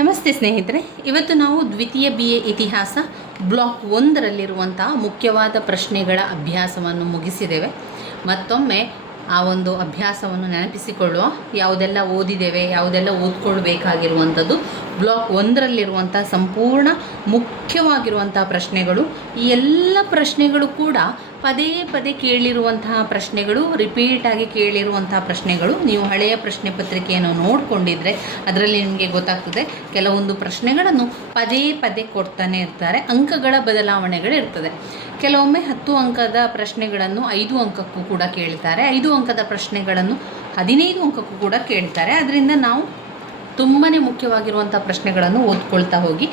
ನಮಸ್ತೆ ಸ್ನೇಹಿತರೆ, ಇವತ್ತು ನಾವು ದ್ವಿತೀಯ BA ಇತಿಹಾಸ ಬ್ಲಾಕ್ 1ರಲ್ಲಿರುವಂತಹ ಮುಖ್ಯವಾದ ಪ್ರಶ್ನೆಗಳ ಅಭ್ಯಾಸವನ್ನು ಮುಗಿಸಿದ್ದೇವೆ. ಮತ್ತೊಮ್ಮೆ ಆ ಒಂದು ಅಭ್ಯಾಸವನ್ನು ನೆನಪಿಸಿಕೊಳ್ಳುವ. ಯಾವುದೆಲ್ಲ ಓದಿದ್ದೇವೆ, ಯಾವುದೆಲ್ಲ ಓದ್ಕೊಳ್ಬೇಕಾಗಿರುವಂಥದ್ದು ಬ್ಲಾಕ್ 1ರಲ್ಲಿರುವಂಥ ಸಂಪೂರ್ಣ ಮುಖ್ಯವಾಗಿರುವಂಥ ಪ್ರಶ್ನೆಗಳು. ಈ ಎಲ್ಲ ಪ್ರಶ್ನೆಗಳು ಕೂಡ ಪದೇ ಪದೇ ಕೇಳಿರುವಂತಹ ಪ್ರಶ್ನೆಗಳು, ರಿಪೀಟಾಗಿ ಕೇಳಿರುವಂತಹ ಪ್ರಶ್ನೆಗಳು. ನೀವು ಹಳೆಯ ಪ್ರಶ್ನೆ ಪತ್ರಿಕೆಯನ್ನು ನೋಡಿಕೊಂಡಿದ್ರೆ ಅದರಲ್ಲಿ ನಿಮಗೆ ಗೊತ್ತಾಗ್ತದೆ. ಕೆಲವೊಂದು ಪ್ರಶ್ನೆಗಳನ್ನು ಪದೇ ಪದೇ ಕೊಡ್ತಾನೆ ಇರ್ತಾರೆ. ಅಂಕಗಳ ಬದಲಾವಣೆಗಳಿರ್ತದೆ. ಕೆಲವೊಮ್ಮೆ 10 ಅಂಕದ ಪ್ರಶ್ನೆಗಳನ್ನು 5 ಅಂಕಕ್ಕೂ ಕೂಡ ಕೇಳ್ತಾರೆ. 5 ಅಂಕದ ಪ್ರಶ್ನೆಗಳನ್ನು 15 ಅಂಕಕ್ಕೂ ಕೂಡ ಕೇಳ್ತಾರೆ. ಅದರಿಂದ ನಾವು ತುಂಬಾ ಮುಖ್ಯವಾಗಿರುವಂಥ ಪ್ರಶ್ನೆಗಳನ್ನು ಓದ್ಕೊಳ್ತಾ ಹೋಗಿ.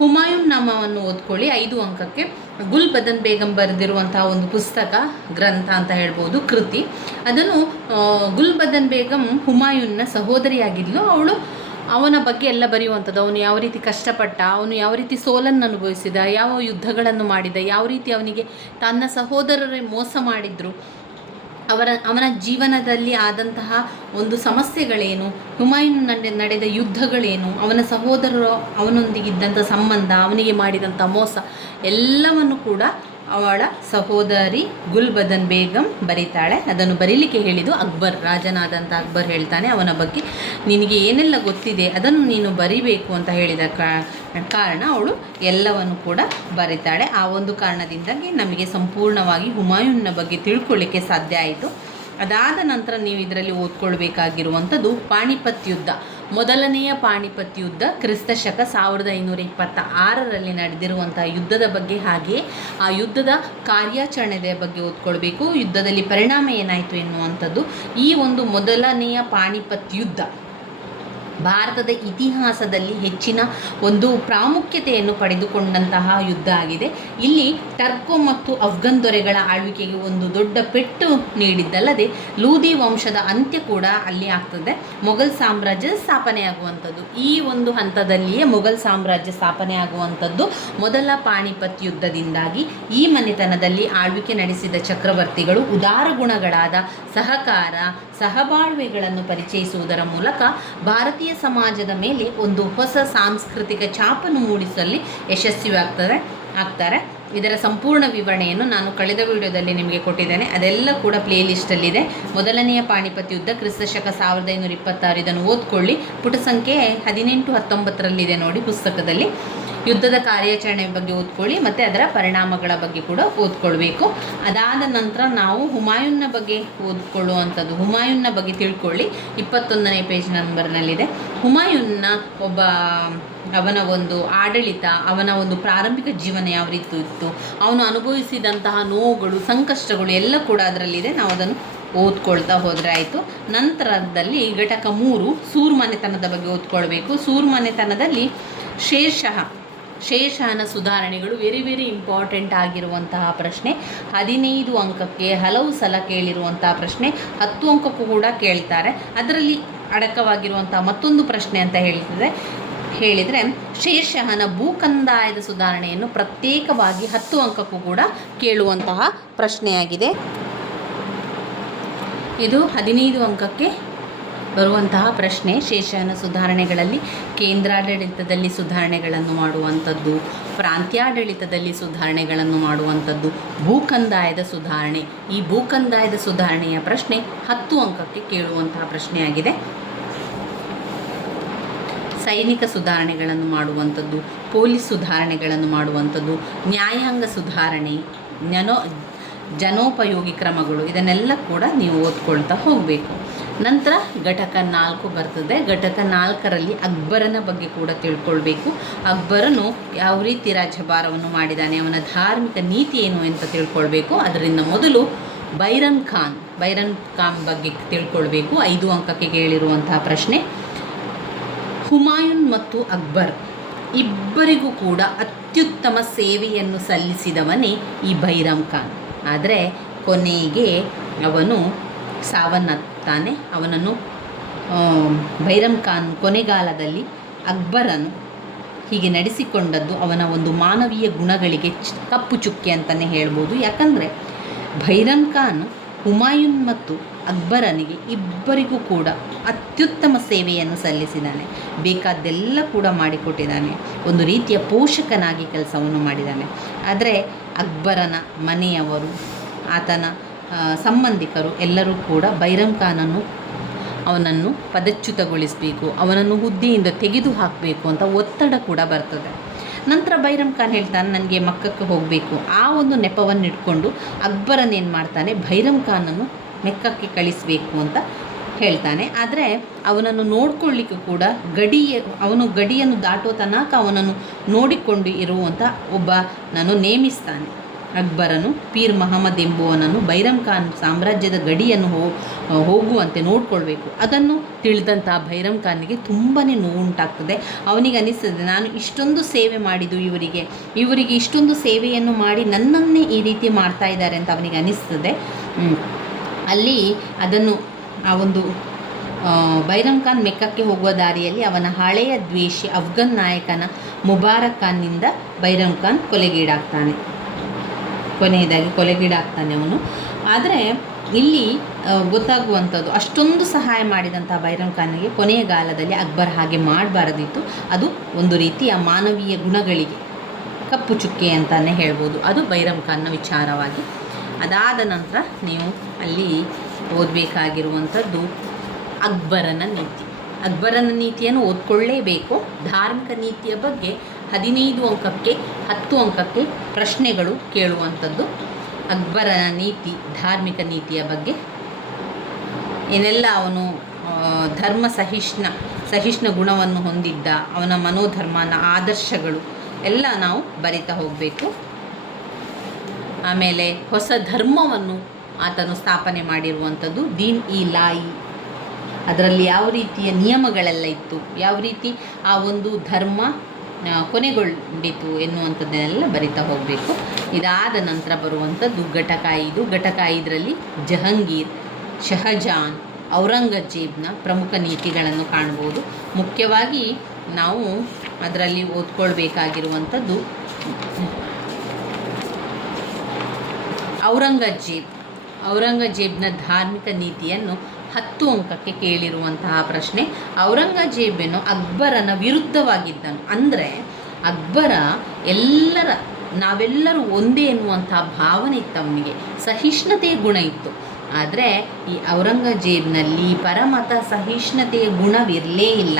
ಹುಮಾಯೂನ್ ನಾಮವನ್ನು ಓದ್ಕೊಳ್ಳಿ 5 ಅಂಕಕ್ಕೆ. ಗುಲ್ಬದನ್ ಬೇಗಂ ಬರೆದಿರುವಂತಹ ಒಂದು ಪುಸ್ತಕ, ಗ್ರಂಥ ಅಂತ ಹೇಳ್ಬೋದು, ಕೃತಿ. ಅದನ್ನು ಗುಲ್ಬದನ್ ಬೇಗಂ ಹುಮಾಯೂನ್ನ ಸಹೋದರಿಯಾಗಿದ್ಲು. ಅವನ ಬಗ್ಗೆ ಎಲ್ಲ ಬರೆಯುವಂಥದ್ದು. ಅವನು ಯಾವ ರೀತಿ ಕಷ್ಟಪಟ್ಟ, ಅವನು ಯಾವ ರೀತಿ ಸೋಲನ್ನು ಅನುಭವಿಸಿದ, ಯಾವ ಯುದ್ಧಗಳನ್ನು ಮಾಡಿದ, ಯಾವ ರೀತಿ ಅವನಿಗೆ ತನ್ನ ಸಹೋದರರೇ ಮೋಸ ಮಾಡಿದ್ರು, ಅವನ ಜೀವನದಲ್ಲಿ ಆದಂತಹ ಒಂದು ಸಮಸ್ಯೆಗಳೇನು, ಹುಮಾಯೂನ್ ನಡೆದ ಯುದ್ಧಗಳೇನು, ಅವನ ಸಹೋದರರು ಅವನೊಂದಿಗಿದ್ದಂಥ ಸಂಬಂಧ, ಅವನಿಗೆ ಮಾಡಿದಂಥ ಮೋಸ ಎಲ್ಲವನ್ನು ಕೂಡ ಅವಳ ಸಹೋದರಿ ಗುಲ್ಬದನ್ ಬೇಗಂ ಬರೀತಾಳೆ. ಅದನ್ನು ಬರೀಲಿಕ್ಕೆ ಹೇಳಿದ್ದು ಅಕ್ಬರ್, ರಾಜನಾದಂಥ ಅಕ್ಬರ್ ಹೇಳ್ತಾನೆ ಅವನ ಬಗ್ಗೆ ನಿನಗೆ ಏನೆಲ್ಲ ಗೊತ್ತಿದೆ ಅದನ್ನು ನೀನು ಬರಿಬೇಕು ಅಂತ ಹೇಳಿದ ಕಾರಣ ಅವಳು ಎಲ್ಲವನ್ನು ಕೂಡ ಬರೀತಾಳೆ. ಆ ಒಂದು ಕಾರಣದಿಂದಾಗಿ ನಮಗೆ ಸಂಪೂರ್ಣವಾಗಿ ಹುಮಾಯೂನ್ನ ಬಗ್ಗೆ ತಿಳ್ಕೊಳ್ಳಿಕ್ಕೆ ಸಾಧ್ಯ ಆಯಿತು. ಅದಾದ ನಂತರ ನೀವು ಇದರಲ್ಲಿ ಓದ್ಕೊಳ್ಬೇಕಾಗಿರುವಂಥದ್ದು ಪಾಣಿಪತ್ ಯುದ್ಧ. ಮೊದಲನೆಯ ಪಾಣಿಪತ್ ಯುದ್ಧ ಕ್ರಿಸ್ತಶಕ 1526ರಲ್ಲಿ ನಡೆದಿರುವಂಥ ಯುದ್ಧದ ಬಗ್ಗೆ, ಹಾಗೆಯೇ ಆ ಯುದ್ಧದ ಕಾರ್ಯಾಚರಣೆಯ ಬಗ್ಗೆ ಓದ್ಕೊಳ್ಬೇಕು. ಯುದ್ಧದಲ್ಲಿ ಪರಿಣಾಮ ಏನಾಯಿತು ಎನ್ನುವಂಥದ್ದು. ಈ ಒಂದು ಮೊದಲನೆಯ ಪಾಣಿಪತ್ ಯುದ್ಧ ಭಾರತದ ಇತಿಹಾಸದಲ್ಲಿ ಹೆಚ್ಚಿನ ಒಂದು ಪ್ರಾಮುಖ್ಯತೆಯನ್ನು ಪಡೆದುಕೊಂಡಂತಹ ಯುದ್ಧ ಆಗಿದೆ. ಇಲ್ಲಿ ಟರ್ಕೋ ಮತ್ತು ಅಫ್ಘನ್ ದೊರೆಗಳ ಆಳ್ವಿಕೆಗೆ ಒಂದು ದೊಡ್ಡ ಪೆಟ್ಟು ನೀಡಿದ್ದಲ್ಲದೆ ಲೂದಿ ವಂಶದ ಅಂತ್ಯ ಕೂಡ ಅಲ್ಲಿ ಆಗ್ತದೆ. ಮೊಘಲ್ ಸಾಮ್ರಾಜ್ಯ ಸ್ಥಾಪನೆಯಾಗುವಂಥದ್ದು ಈ ಒಂದು ಹಂತದಲ್ಲಿಯೇ ಮೊಘಲ್ ಸಾಮ್ರಾಜ್ಯ ಸ್ಥಾಪನೆ ಆಗುವಂಥದ್ದು ಮೊದಲ ಪಾಣಿಪತ್ ಯುದ್ಧದಿಂದಾಗಿ. ಈ ಮನೆತನದಲ್ಲಿ ಆಳ್ವಿಕೆ ನಡೆಸಿದ ಚಕ್ರವರ್ತಿಗಳು ಉದಾರ ಗುಣಗಳಾದ ಸಹಕಾರ, ಸಹಬಾಳ್ವೆಗಳನ್ನು ಪರಿಚಯಿಸುವುದರ ಮೂಲಕ ಭಾರತೀಯ ಸಮಾಜದ ಮೇಲೆ ಒಂದು ಹೊಸ ಸಾಂಸ್ಕೃತಿಕ ಛಾಪನ್ನು ಮೂಡಿಸಲು ಯಶಸ್ವಿಯಾಗ್ತಾರೆ. ಇದರ ಸಂಪೂರ್ಣ ವಿವರಣೆಯನ್ನು ನಾನು ಕಳೆದ ವಿಡಿಯೋದಲ್ಲಿ ನಿಮಗೆ ಕೊಟ್ಟಿದ್ದೇನೆ. ಅದೆಲ್ಲ ಕೂಡ ಪ್ಲೇ ಲಿಸ್ಟಲ್ಲಿದೆ. ಮೊದಲನೆಯ ಪಾಣಿಪತ್ ಯುದ್ಧ ಕ್ರಿಸ್ತಶಕ 1526, ಇದನ್ನು ಓದ್ಕೊಳ್ಳಿ. ಪುಟ ಸಂಖ್ಯೆ 18-19ರಲ್ಲಿದೆ ನೋಡಿ ಪುಸ್ತಕದಲ್ಲಿ. ಯುದ್ಧದ ಕಾರ್ಯಾಚರಣೆ ಬಗ್ಗೆ ಓದ್ಕೊಳ್ಳಿ ಮತ್ತು ಅದರ ಪರಿಣಾಮಗಳ ಬಗ್ಗೆ ಕೂಡ ಓದ್ಕೊಳ್ಬೇಕು. ಅದಾದ ನಂತರ ನಾವು ಹುಮಾಯೂನ್ನ ಬಗ್ಗೆ ಓದ್ಕೊಳ್ಳುವಂಥದ್ದು. ಹುಮಾಯೂನ್ನ ಬಗ್ಗೆ ತಿಳ್ಕೊಳ್ಳಿ. 21ನೇ ಪೇಜ್ ನಂಬರ್ನಲ್ಲಿದೆ. ಹುಮಾಯೂನ್ನ ಅವನ ಒಂದು ಆಡಳಿತ, ಅವನ ಒಂದು ಪ್ರಾರಂಭಿಕ ಜೀವನ ಯಾವ ರೀತಿ ಇತ್ತು, ಅವನು ಅನುಭವಿಸಿದಂತಹ ನೋವುಗಳು, ಸಂಕಷ್ಟಗಳು ಎಲ್ಲ ಕೂಡ ಅದರಲ್ಲಿದೆ. ನಾವು ಅದನ್ನು ಓದ್ಕೊಳ್ತಾ ಹೋದರೆ ಆಯಿತು. ನಂತರದಲ್ಲಿ ಘಟಕ 3 ಸೂರ್ ಮನೆತನದ ಬಗ್ಗೆ ಓದ್ಕೊಳ್ಬೇಕು. ಸೂರ್ ಮನೆತನದಲ್ಲಿ ಶೇರ್ಷಾನ ಸುಧಾರಣೆಗಳು ವೆರಿ ವೆರಿ ಇಂಪಾರ್ಟೆಂಟ್ ಆಗಿರುವಂತಹ ಪ್ರಶ್ನೆ. 15 ಅಂಕಕ್ಕೆ ಹಲವು ಸಲ ಕೇಳಿರುವಂತಹ ಪ್ರಶ್ನೆ. 10 ಅಂಕಕ್ಕೂ ಕೂಡ ಕೇಳ್ತಾರೆ. ಅದರಲ್ಲಿ ಅಡಕವಾಗಿರುವಂತಹ ಮತ್ತೊಂದು ಪ್ರಶ್ನೆ ಅಂತ ಹೇಳಿದರೆ ಶೇರ್ಷಾನ ಭೂಕಂದಾಯದ ಸುಧಾರಣೆಯನ್ನು ಪ್ರತ್ಯೇಕವಾಗಿ 10 ಅಂಕಕ್ಕೂ ಕೂಡ ಕೇಳುವಂತಹ ಪ್ರಶ್ನೆಯಾಗಿದೆ. ಇದು 15 ಅಂಕಕ್ಕೆ ಬರುವಂತಹ ಪ್ರಶ್ನೆ. ಶೇಷಾನ ಸುಧಾರಣೆಗಳಲ್ಲಿ ಕೇಂದ್ರಾಡಳಿತದಲ್ಲಿ ಸುಧಾರಣೆಗಳನ್ನು ಮಾಡುವಂಥದ್ದು, ಪ್ರಾಂತ್ಯಾಡಳಿತದಲ್ಲಿ ಸುಧಾರಣೆಗಳನ್ನು ಮಾಡುವಂಥದ್ದು, ಭೂಕಂದಾಯದ ಸುಧಾರಣೆ. ಈ ಭೂಕಂದಾಯದ ಸುಧಾರಣೆಯ ಪ್ರಶ್ನೆ 10 ಅಂಕಕ್ಕೆ ಕೇಳುವಂತಹ ಪ್ರಶ್ನೆಯಾಗಿದೆ. ಸೈನಿಕ ಸುಧಾರಣೆಗಳನ್ನು ಮಾಡುವಂಥದ್ದು, ಪೊಲೀಸ್ ಸುಧಾರಣೆಗಳನ್ನು ಮಾಡುವಂಥದ್ದು, ನ್ಯಾಯಾಂಗ ಸುಧಾರಣೆ, ಜನೋಪಯೋಗಿ ಕ್ರಮಗಳು, ಇದನ್ನೆಲ್ಲ ಕೂಡ ನೀವು ಓದ್ಕೊಳ್ತಾ ಹೋಗಬೇಕು. ನಂತರ ಘಟಕ 4 ಬರ್ತದೆ. ಘಟಕ 4ರಲ್ಲಿ ಅಕ್ಬರನ ಬಗ್ಗೆ ಕೂಡ ತಿಳ್ಕೊಳ್ಬೇಕು. ಅಕ್ಬರನು ಯಾವ ರೀತಿ ರಾಜ್ಯಭಾರವನ್ನು ಮಾಡಿದ್ದಾನೆ, ಅವನ ಧಾರ್ಮಿಕ ನೀತಿ ಏನು ಅಂತ ತಿಳ್ಕೊಳ್ಬೇಕು. ಅದರಿಂದ ಮೊದಲು ಬೈರನ್ ಖಾನ್ ಬಗ್ಗೆ ತಿಳ್ಕೊಳ್ಬೇಕು. 5 ಅಂಕಕ್ಕೆ ಕೇಳಿರುವಂತಹ ಪ್ರಶ್ನೆ. ಹುಮಾಯೂನ್ ಮತ್ತು ಅಕ್ಬರ್ ಇಬ್ಬರಿಗೂ ಕೂಡ ಅತ್ಯುತ್ತಮ ಸೇವೆಯನ್ನು ಸಲ್ಲಿಸಿದವನೇ ಈ ಬೈರಮ್ ಖಾನ್. ಆದರೆ ಕೊನೆಗೆ ಅವನು ಸಾವನ್ನಪ್ತಾನೆ. ಅವನನ್ನು ಬೈರಮ್ ಖಾನ್ ಕೊನೆಗಾಲದಲ್ಲಿ ಅಕ್ಬರನು ಹೀಗೆ ನಡೆಸಿಕೊಂಡದ್ದು ಅವನ ಒಂದು ಮಾನವೀಯ ಗುಣಗಳಿಗೆ ಕಪ್ಪು ಚುಕ್ಕೆ ಅಂತಲೇ ಹೇಳ್ಬೋದು. ಯಾಕಂದರೆ ಬೈರಮ್ ಖಾನ್ ಹುಮಾಯೂನ್ ಮತ್ತು ಅಕ್ಬರನಿಗೆ ಇಬ್ಬರಿಗೂ ಕೂಡ ಅತ್ಯುತ್ತಮ ಸೇವೆಯನ್ನು ಸಲ್ಲಿಸಿದ್ದಾನೆ. ಬೇಕಾದ್ದೆಲ್ಲ ಕೂಡ ಮಾಡಿಕೊಟ್ಟಿದ್ದಾನೆ. ಒಂದು ರೀತಿಯ ಪೋಷಕನಾಗಿ ಕೆಲಸವನ್ನು ಮಾಡಿದ್ದಾನೆ. ಆದರೆ ಅಕ್ಬರನ ಮನೆಯವರು, ಆತನ ಸಂಬಂಧಿಕರು ಎಲ್ಲರೂ ಕೂಡ ಬೈರಮ್ ಖಾನನ್ನು ಅವನನ್ನು ಪದಚ್ಯುತಗೊಳಿಸಬೇಕು, ಅವನನ್ನು ಹುದ್ದೆಯಿಂದ ತೆಗೆದು ಹಾಕಬೇಕು ಅಂತ ಒತ್ತಡ ಕೂಡ ಬರ್ತದೆ. ನಂತರ ಬೈರಮ್ ಖಾನ್ ಹೇಳ್ತಾನೆ, ನನಗೆ ಮಕ್ಕಕ್ಕೆ ಹೋಗಬೇಕು. ಆ ಒಂದು ನೆಪವನ್ನು ಇಟ್ಕೊಂಡು ಅಕ್ಬರನೇನು ಮಾಡ್ತಾನೆ, ಬೈರಮ್ ಖಾನನ್ನು ಮೆಕ್ಕಕ್ಕೆ ಕಳಿಸಬೇಕು ಅಂತ ಹೇಳ್ತಾನೆ. ಆದರೆ ಅವನನ್ನು ನೋಡಿಕೊಳ್ಳಿಕ್ಕೂ ಕೂಡ ಅವನು ಗಡಿಯನ್ನು ದಾಟೋ ತನಕ ಅವನನ್ನು ನೋಡಿಕೊಂಡು ಇರುವಂಥ ನಾನು ನೇಮಿಸ್ತಾನೆ. ಅಕ್ಬರನು ಪೀರ್ ಮಹಮ್ಮದ್ ಎಂಬುವನನ್ನು ಬೈರಮ್ ಖಾನ್ ಸಾಮ್ರಾಜ್ಯದ ಗಡಿಯನ್ನು ಹೋಗುವಂತೆ ನೋಡಿಕೊಳ್ಬೇಕು. ಅದನ್ನು ತಿಳಿದಂಥ ಬೈರಮ್ ಖಾನಿಗೆ ತುಂಬಾ ನೋವುಂಟಾಗ್ತದೆ. ಅವನಿಗೆ ಅನಿಸ್ತದೆ, ನಾನು ಇಷ್ಟೊಂದು ಸೇವೆ ಮಾಡಿದ್ದು ಇವರಿಗೆ ಇಷ್ಟೊಂದು ಸೇವೆಯನ್ನು ಮಾಡಿ ನನ್ನನ್ನೇ ಈ ರೀತಿ ಮಾಡ್ತಾ ಇದ್ದಾರೆ ಅಂತ ಅವನಿಗೆ ಅನಿಸ್ತದೆ. ಅಲ್ಲಿ ಅದನ್ನು ಆ ಒಂದು ಬೈರಮ್ ಖಾನ್ ಮೆಕ್ಕಕ್ಕೆ ಹೋಗುವ ದಾರಿಯಲ್ಲಿ ಅವನ ಹಳೆಯ ದ್ವೇಷಿ ಅಫ್ಘನ್ ನಾಯಕನ ಮುಬಾರಕ್ ಖಾನ್ನಿಂದ ಬೈರಮ್ ಖಾನ್ ಕೊನೆಯದಾಗಿ ಕೊಲೆಗೀಡಾಗ್ತಾನೆ ಅವನು. ಆದರೆ ಇಲ್ಲಿ ಗೊತ್ತಾಗುವಂಥದ್ದು, ಅಷ್ಟೊಂದು ಸಹಾಯ ಮಾಡಿದಂಥ ಬೈರಮ್ ಖಾನಿಗೆ ಕೊನೆಯ ಕಾಲದಲ್ಲಿ ಅಕ್ಬರ್ ಹಾಗೆ ಮಾಡಬಾರದಿತ್ತು. ಅದು ಒಂದು ರೀತಿಯ ಮಾನವೀಯ ಗುಣಗಳಿಗೆ ಕಪ್ಪು ಚುಕ್ಕೆ ಅಂತಲೇ ಹೇಳ್ಬೋದು. ಅದು ಬೈರಮ್ ಖಾನ್ನ ವಿಚಾರವಾಗಿ. ಅದಾದ ನಂತರ ನೀವು ಅಲ್ಲಿ ಓದಬೇಕಾಗಿರುವಂಥದ್ದು ಅಕ್ಬರನ ನೀತಿ. ಅಕ್ಬರನ ನೀತಿಯನ್ನು ಓದ್ಕೊಳ್ಳೇಬೇಕು. ಧಾರ್ಮಿಕ ನೀತಿಯ ಬಗ್ಗೆ 15 ಅಂಕಕ್ಕೆ 10 ಅಂಕಕ್ಕೆ ಪ್ರಶ್ನೆಗಳು ಕೇಳುವಂಥದ್ದು. ಅಕ್ಬರನ ನೀತಿ, ಧಾರ್ಮಿಕ ನೀತಿಯ ಬಗ್ಗೆ ಏನೆಲ್ಲ ಅವನು ಧರ್ಮ ಸಹಿಷ್ಣ ಗುಣವನ್ನು ಹೊಂದಿದ್ದ, ಅವನ ಮನೋಧರ್ಮನ ಆದರ್ಶಗಳು ಎಲ್ಲ ನಾವು ಬರಿತಾ ಹೋಗಬೇಕು. ಆಮೇಲೆ ಹೊಸ ಧರ್ಮವನ್ನು ಆತನು ಸ್ಥಾಪನೆ ಮಾಡಿರುವಂಥದ್ದು ದೀನ್ ಇ ಲಾಯಿ, ಅದರಲ್ಲಿ ಯಾವ ರೀತಿಯ ನಿಯಮಗಳೆಲ್ಲ ಇತ್ತು, ಯಾವ ರೀತಿ ಆ ಒಂದು ಧರ್ಮ ಕೊನೆಗೊಂಡಿತು ಎನ್ನುವಂಥದ್ದನ್ನೆಲ್ಲ ಬರಿತಾ ಹೋಗಬೇಕು. ಇದಾದ ನಂತರ ಬರುವಂಥದ್ದು ಘಟಕ 5. ಘಟಕ 5ರಲ್ಲಿ ಜಹಂಗೀರ್, ಶಹಜಾನ್, ಔರಂಗಜೇಬ್ನ ಪ್ರಮುಖ ನೀತಿಗಳನ್ನು ಕಾಣ್ಬೋದು. ಮುಖ್ಯವಾಗಿ ನಾವು ಅದರಲ್ಲಿ ಓದ್ಕೊಳ್ಬೇಕಾಗಿರುವಂಥದ್ದು ಔರಂಗಜೇಬ್ನ ಧಾರ್ಮಿಕ ನೀತಿಯನ್ನು 10 ಅಂಕಕ್ಕೆ ಕೇಳಿರುವಂತಹ ಪ್ರಶ್ನೆ. ಔರಂಗಜೇಬನು ಅಕ್ಬರನ ವಿರುದ್ಧವಾಗಿದ್ದನು. ಅಂದರೆ ಅಕ್ಬರ ನಾವೆಲ್ಲರೂ ಒಂದೇ ಎನ್ನುವಂತಹ ಭಾವನೆ ಇತ್ತು ಅವನಿಗೆ, ಸಹಿಷ್ಣುತೆಯ ಗುಣ ಇತ್ತು. ಆದರೆ ಈ ಔರಂಗಜೇಬ್ನಲ್ಲಿ ಪರಮತ ಸಹಿಷ್ಣುತೆಯ ಗುಣವಿರಲೇ ಇಲ್ಲ.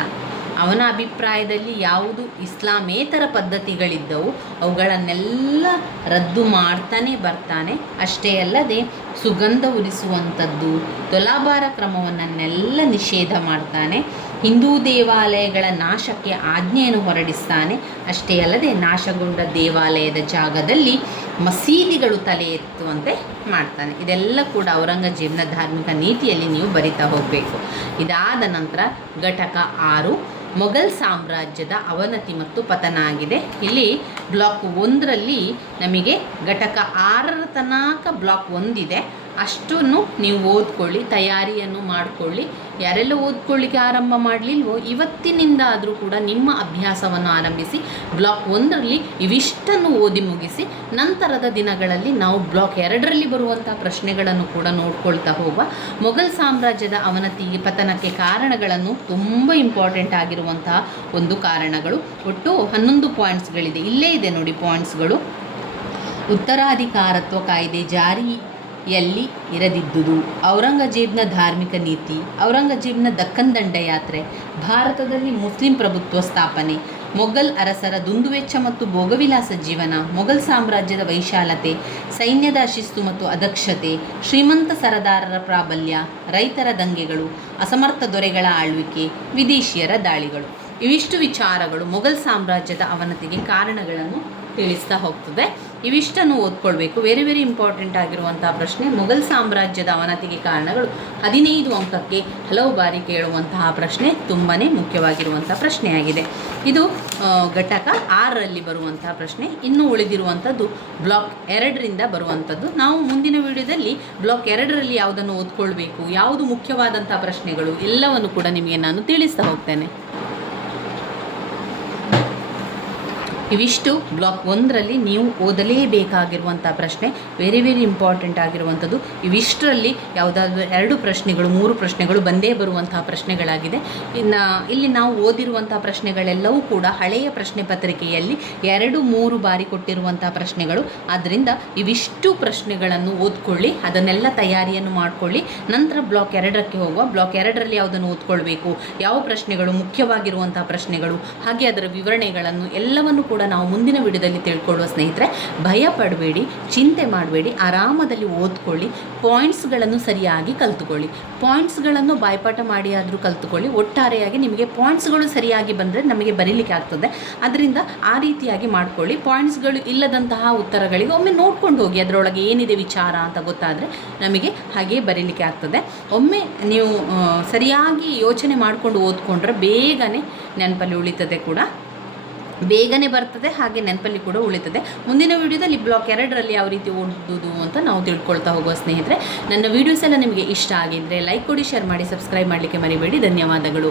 ಅವನ ಅಭಿಪ್ರಾಯದಲ್ಲಿ ಯಾವುದು ಇಸ್ಲಾಮೇತರ ಪದ್ಧತಿಗಳಿದ್ದವು ಅವುಗಳನ್ನೆಲ್ಲ ರದ್ದು ಮಾಡ್ತಾನೆ ಬರ್ತಾನೆ. ಅಷ್ಟೇ ಅಲ್ಲದೆ ಸುಗಂಧ ಉರಿಸುವಂಥದ್ದು, ತುಲಾಭಾರ ಕ್ರಮವನ್ನೆಲ್ಲ ನಿಷೇಧ ಮಾಡ್ತಾನೆ. ಹಿಂದೂ ದೇವಾಲಯಗಳ ನಾಶಕ್ಕೆ ಆಜ್ಞೆಯನ್ನು ಹೊರಡಿಸ್ತಾನೆ. ಅಷ್ಟೇ ಅಲ್ಲದೆ ನಾಶಗೊಂಡ ದೇವಾಲಯದ ಜಾಗದಲ್ಲಿ ಮಸೀದಿಗಳು ತಲೆ ಎತ್ತುವಂತೆ ಮಾಡ್ತಾನೆ. ಇದೆಲ್ಲ ಕೂಡ ಔರಂಗಜೇಬನ ಧಾರ್ಮಿಕ ನೀತಿಯಲ್ಲಿ ನೀವು ಬರಿತಾ ಹೋಗಬೇಕು. ಇದಾದ ನಂತರ ಘಟಕ 6 ಮೊಘಲ್ ಸಾಮ್ರಾಜ್ಯದ ಅವನತಿ ಮತ್ತು ಪತನ ಆಗಿದೆ. ಇಲ್ಲಿ ಬ್ಲಾಕ್ 1ರಲ್ಲಿ ನಮಗೆ ಘಟಕ 6ರ ತನಕ ಬ್ಲಾಕ್ 1 ಇದೆ. ಅಷ್ಟನ್ನು ನೀವು ಓದ್ಕೊಳ್ಳಿ, ತಯಾರಿಯನ್ನು ಮಾಡಿಕೊಳ್ಳಿ. ಯಾರೆಲ್ಲ ಓದ್ಕೊಳ್ಳಿಕ್ಕೆ ಆರಂಭ ಮಾಡಲಿಲ್ವೋ ಇವತ್ತಿನಿಂದ ಆದರೂ ಕೂಡ ನಿಮ್ಮ ಅಭ್ಯಾಸವನ್ನು ಆರಂಭಿಸಿ. ಬ್ಲಾಕ್ 1ರಲ್ಲಿ ಇವಿಷ್ಟನ್ನು ಓದಿ ಮುಗಿಸಿ ನಂತರದ ದಿನಗಳಲ್ಲಿ ನಾವು ಬ್ಲಾಕ್ 2ರಲ್ಲಿ ಬರುವಂಥ ಪ್ರಶ್ನೆಗಳನ್ನು ಕೂಡ ನೋಡ್ಕೊಳ್ತಾ ಹೋಗುವ. ಮೊಘಲ್ ಸಾಮ್ರಾಜ್ಯದ ಅವನತಿಗೆ ಪತನಕ್ಕೆ ಕಾರಣಗಳನ್ನು ತುಂಬ ಇಂಪಾರ್ಟೆಂಟ್ ಆಗಿರುವಂತಹ ಒಂದು ಕಾರಣಗಳು. ಒಟ್ಟು 11 ಪಾಯಿಂಟ್ಸ್ಗಳಿದೆ. ಇಲ್ಲೇ ಇದೆ ನೋಡಿ ಪಾಯಿಂಟ್ಸ್ಗಳು. ಉತ್ತರಾಧಿಕಾರತ್ವ ಕಾಯ್ದೆ ಜಾರಿಯಲ್ಲಿ ಇರದಿದ್ದುದು, ಔರಂಗಜೇಬ್ನ ಧಾರ್ಮಿಕ ನೀತಿ, ಔರಂಗಜೇಬ್ನ ದಕ್ಕನ್ ದಂಡಯಾತ್ರೆ, ಭಾರತದಲ್ಲಿ ಮುಸ್ಲಿಂ ಪ್ರಭುತ್ವ ಸ್ಥಾಪನೆ, ಮೊಘಲ್ ಅರಸರ ದುಂದುವೆಚ್ಚ ಮತ್ತು ಭೋಗವಿಲಾಸ ಜೀವನ, ಮೊಘಲ್ ಸಾಮ್ರಾಜ್ಯದ ವೈಶಾಲತೆ, ಸೈನ್ಯದ ಶಿಸ್ತು ಮತ್ತು ಅದಕ್ಷತೆ, ಶ್ರೀಮಂತ ಸರದಾರರ ಪ್ರಾಬಲ್ಯ, ರೈತರ ದಂಗೆಗಳು, ಅಸಮರ್ಥ ದೊರೆಗಳ ಆಳ್ವಿಕೆ, ವಿದೇಶಿಯರ ದಾಳಿಗಳು. ಇವಿಷ್ಟು ವಿಚಾರಗಳು ಮೊಘಲ್ ಸಾಮ್ರಾಜ್ಯದ ಅವನತಿಗೆ ಕಾರಣಗಳನ್ನು ತಿಳಿಸ್ತಾ ಹೋಗ್ತದೆ. ಇವಿಷ್ಟನ್ನು ಓದ್ಕೊಳ್ಬೇಕು. ವೆರಿ ವೆರಿ ಇಂಪಾರ್ಟೆಂಟ್ ಆಗಿರುವಂಥ ಪ್ರಶ್ನೆ. ಮೊಘಲ್ ಸಾಮ್ರಾಜ್ಯದ ಅವನತಿಗೆ ಕಾರಣಗಳು 15 ಅಂಕಕ್ಕೆ ಹಲವು ಬಾರಿ ಕೇಳುವಂತಹ ಪ್ರಶ್ನೆ, ತುಂಬಾ ಮುಖ್ಯವಾಗಿರುವಂಥ ಪ್ರಶ್ನೆಯಾಗಿದೆ. ಇದು ಘಟಕ 6ರಲ್ಲಿ ಬರುವಂತಹ ಪ್ರಶ್ನೆ. ಇನ್ನು ಉಳಿದಿರುವಂಥದ್ದು ಬ್ಲಾಕ್ 2ರಿಂದ ಬರುವಂಥದ್ದು. ನಾವು ಮುಂದಿನ ವಿಡಿಯೋದಲ್ಲಿ ಬ್ಲಾಕ್ 2ರಲ್ಲಿ ಯಾವುದನ್ನು ಓದ್ಕೊಳ್ಬೇಕು, ಯಾವುದು ಮುಖ್ಯವಾದಂಥ ಪ್ರಶ್ನೆಗಳು ಎಲ್ಲವನ್ನು ಕೂಡ ನಿಮಗೆ ನಾನು ತಿಳಿಸ್ತಾ ಹೋಗ್ತೇನೆ. ಇವಿಷ್ಟು ಬ್ಲಾಕ್ 1ರಲ್ಲಿ ನೀವು ಓದಲೇಬೇಕಾಗಿರುವಂಥ ಪ್ರಶ್ನೆ, ವೆರಿ ಇಂಪಾರ್ಟೆಂಟ್ ಆಗಿರುವಂಥದ್ದು. ಇವಿಷ್ಟರಲ್ಲಿ ಯಾವುದಾದ್ರೂ 2 ಪ್ರಶ್ನೆಗಳು 3 ಪ್ರಶ್ನೆಗಳು ಬಂದೇ ಬರುವಂತಹ ಪ್ರಶ್ನೆಗಳಾಗಿದೆ. ಇನ್ನು ಇಲ್ಲಿ ನಾವು ಓದಿರುವಂಥ ಪ್ರಶ್ನೆಗಳೆಲ್ಲವೂ ಕೂಡ ಹಳೆಯ ಪ್ರಶ್ನೆ ಪತ್ರಿಕೆಯಲ್ಲಿ 2-3 ಬಾರಿ ಕೊಟ್ಟಿರುವಂಥ ಪ್ರಶ್ನೆಗಳು. ಆದ್ದರಿಂದ ಇವಿಷ್ಟು ಪ್ರಶ್ನೆಗಳನ್ನು ಓದ್ಕೊಳ್ಳಿ, ಅದನ್ನೆಲ್ಲ ತಯಾರಿಯನ್ನು ಮಾಡಿಕೊಳ್ಳಿ. ನಂತರ ಬ್ಲಾಕ್ 2ಕ್ಕೆ ಹೋಗುವ. ಬ್ಲಾಕ್ 2ರಲ್ಲಿ ಯಾವುದನ್ನು ಓದ್ಕೊಳ್ಬೇಕು, ಯಾವ ಪ್ರಶ್ನೆಗಳು ಮುಖ್ಯವಾಗಿರುವಂಥ ಪ್ರಶ್ನೆಗಳು, ಹಾಗೆ ಅದರ ವಿವರಣೆಗಳನ್ನು ಎಲ್ಲವನ್ನು ಕೂಡ ನಾವು ಮುಂದಿನ ವಿಡಿಯೋದಲ್ಲಿ ತಿಳ್ಕೊಳ್ಳುವ ಸ್ನೇಹಿತರೆ. ಭಯ ಪಡಬೇಡಿ, ಚಿಂತೆ ಮಾಡಬೇಡಿ, ಆರಾಮದಲ್ಲಿ ಓದ್ಕೊಳ್ಳಿ. ಪಾಯಿಂಟ್ಸ್ಗಳನ್ನು ಸರಿಯಾಗಿ ಕಲ್ತುಕೊಳ್ಳಿ. ಪಾಯಿಂಟ್ಸ್ಗಳನ್ನು ಬಾಯ್ಪಾಠ ಮಾಡಿ ಆದರೂ ಕಲ್ತುಕೊಳ್ಳಿ. ಒಟ್ಟಾರೆಯಾಗಿ ನಿಮಗೆ ಪಾಯಿಂಟ್ಸ್ಗಳು ಸರಿಯಾಗಿ ಬಂದರೆ ನಮಗೆ ಬರೀಲಿಕ್ಕೆ ಆಗ್ತದೆ. ಅದರಿಂದ ಆ ರೀತಿಯಾಗಿ ಮಾಡಿಕೊಳ್ಳಿ. ಪಾಯಿಂಟ್ಸ್ಗಳು ಇಲ್ಲದಂತಹ ಉತ್ತರಗಳಿಗೆ ಒಮ್ಮೆ ನೋಡ್ಕೊಂಡು ಹೋಗಿ, ಅದರೊಳಗೆ ಏನಿದೆ ವಿಚಾರ ಅಂತ ಗೊತ್ತಾದರೆ ನಮಗೆ ಹಾಗೆ ಬರೀಲಿಕ್ಕೆ ಆಗ್ತದೆ. ಒಮ್ಮೆ ನೀವು ಸರಿಯಾಗಿ ಯೋಚನೆ ಮಾಡಿಕೊಂಡು ಓದ್ಕೊಂಡ್ರೆ ಬೇಗನೆ ನೆನಪಲ್ಲಿ ಉಳಿತದೆ, ಕೂಡ ಬೇಗನೆ ಬರ್ತದೆ, ಹಾಗೆ ನೆನಪಲ್ಲಿ ಕೂಡ ಉಳಿತದೆ. ಮುಂದಿನ ವಿಡಿಯೋದಲ್ಲಿ ಬ್ಲಾಕ್ 2ರಲ್ಲಿ ಯಾವ ರೀತಿ ಓದೋದು ಅಂತ ನಾವು ತಿಳ್ಕೊಳ್ತಾ ಹೋಗುವ ಸ್ನೇಹಿತರೆ. ನನ್ನ ವೀಡಿಯೋಸ್ ಎಲ್ಲ ನಿಮಗೆ ಇಷ್ಟ ಆಗಿದ್ದರೆ ಲೈಕ್ ಕೊಡಿ, ಶೇರ್ ಮಾಡಿ, ಸಬ್ಸ್ಕ್ರೈಬ್ ಮಾಡಲಿಕ್ಕೆ ಮರಿಬೇಡಿ. ಧನ್ಯವಾದಗಳು.